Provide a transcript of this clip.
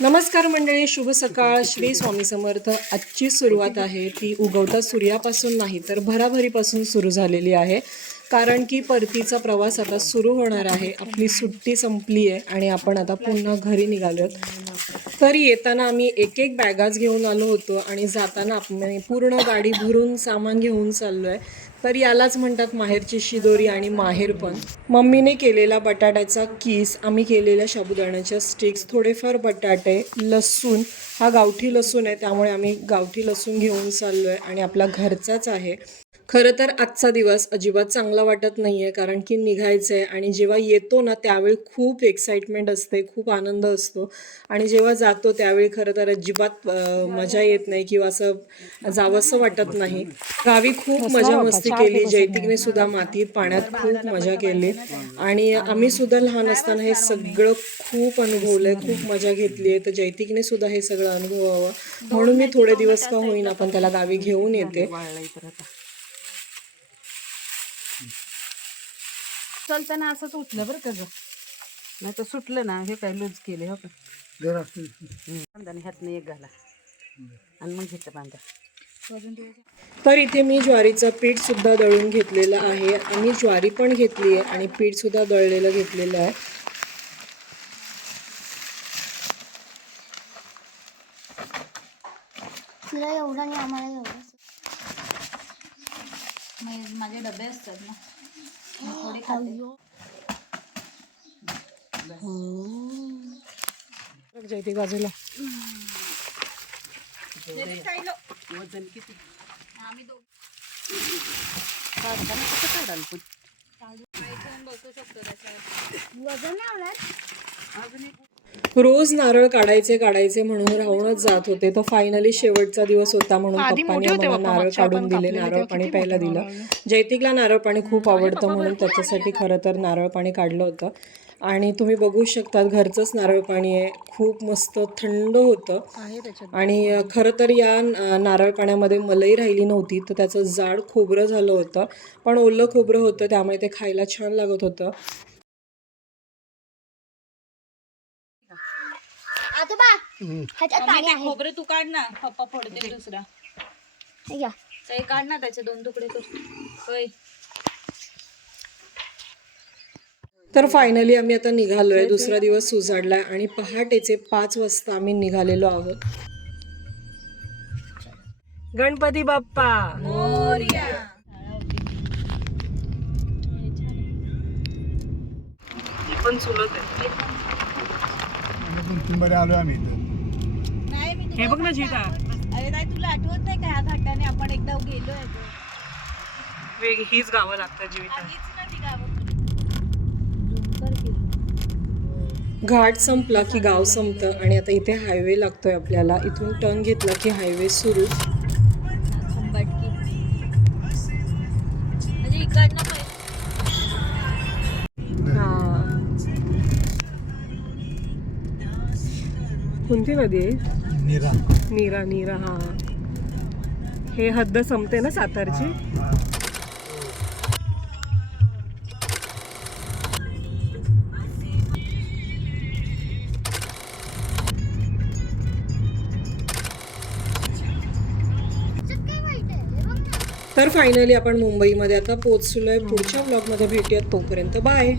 नमस्कार मंडळी शुभ सकाळ. श्री स्वामी समर्थ. आजची सुरुवात आहे. ती उगवता सूर्यापासून नाही तर भराभरीपासून सुरू झालेली आहे. कारण की परतीचा प्रवास आता सुरू होणार आहे. आपली सुट्टी संपली आहे आणि आपण आता पुन्हा घरी निघालो तर येताना आम्ही एक एक बॅगाच घेऊन आलो होतो आणि जाताना आपण पूर्ण गाडी भरून सामान घेऊन चाललो आहे तर यालाच म्हणतात माहेरची शिदोरी आणि माहेर पण. मम्मीने केलेला बटाट्याचा कीस आम्ही केलेल्या साबुदाण्याच्या स्टिक्स थोडेफार बटाटे लसूण. हा गावठी लसूण आहे त्यामुळे आम्ही गावठी लसूण घेऊन चाललो आहे आणि आपला घरचाच आहे. खरं तर आजचा दिवस अजिबात चांगला वाटत नाही आहे कारण की निघायचं आहे आणि जेव्हा येतो ना त्यावेळी खूप एक्साइटमेंट असते खूप आनंद असतो. आणि जेव्हा जातो त्यावेळी खरं तर अजिबात मजा येत नाही किंवा असं जावंसं वाटत नाही. गावी खूप मजा मस्ती केली जैतिकने सुद्धा मातीत पाण्यात खूप मजा केली. आणि आम्ही सुद्धा लहान असताना हे सगळं खूप अनुभवलंय खूप मजा घेतली आहे तर जैतिकने सुद्धा हे सगळं अनुभवावं. म्हणून मी थोडे दिवस का होईना पण त्याला गावी घेऊन येते. चलताना असंच उठलं बरं का ग. नाही तर सुटलं ना हे काय लूज केले हो का? ह्यातनं एक घाला. आणि मग घेतलं बांधा. तर इथे मी ज्वारीचं पीठ सुद्धा दळून घेतलेलं आहे. आणि ज्वारी पण घेतली आहे आणि पीठ सुद्धा दळलेलं घेतलेलं आहे. तिला एवढं आणि आम्हाला एवढं माझे डबे असतात ना. मी थोडे खाते. जयती बाजूला. वजन किती? काढताना कसं काढाल पण? वजन नाही होणार. रोज नारळ काढायचे काढायचे म्हणून राहूनच जात होते. तर फायनली शेवटचा दिवस होता म्हणून पप्पाने आम्हाला नारळ काढून दिले. नारळ पाणी प्यायला दिलं. जैतिकला नारळ पाणी खूप आवडतं म्हणून त्याच्यासाठी खरं तर नारळ पाणी काढलं होतं. आणि तुम्ही बघू शकता घरचंच नारळ पाणी आहे. खूप मस्त थंड होतं. आणि खरं तर या नारळ पाण्यामध्ये मलई राहिली नव्हती तर त्याचं जाड खोबरं झालं होतं. पण ओलं खोबरं होतं त्यामुळे ते खायला छान लागत होतं. आजोबा ह्याच्यात पाणी आहे. खोबरे तू काढ ना पप्पा फोडते दुसरा. हे घ्या. ते काढ ना त्याचे दोन तुकडे कर होय. तर फायनली आम्ही आता निघालोय. दुसरा दिवस उजाडलाय आणि पहाटेचे पाच वाजता आम्ही निघालेलो आहोत. गणपती बाप्पा. पण चुलत आहे. दोन तीन बरे आलो आम्ही इथं. नाही मी हे बघ ना जिता. अरे नाही तुला आठवत नाही का ह्या घाटाने आपण एकदा गेलोय वेग हीच गावं लागतात जीविता. हीच ना ती गावं घाट संपला की गाव संपतं आणि आता इथे हायवे लागतोय आपल्याला. इथून टर्न घेतला की हायवे सुरू. खंबाटकी म्हणजे इकडनं कोणती नदी आहे? निरा. नीरा नीरा हा. हे हद्द संपते ना सातारची? तर फायनली आपण मुंबईमध्ये आता पोहोचलोय. पुढच्या ब्लॉगमध्ये भेटूयात तोपर्यंत. बाय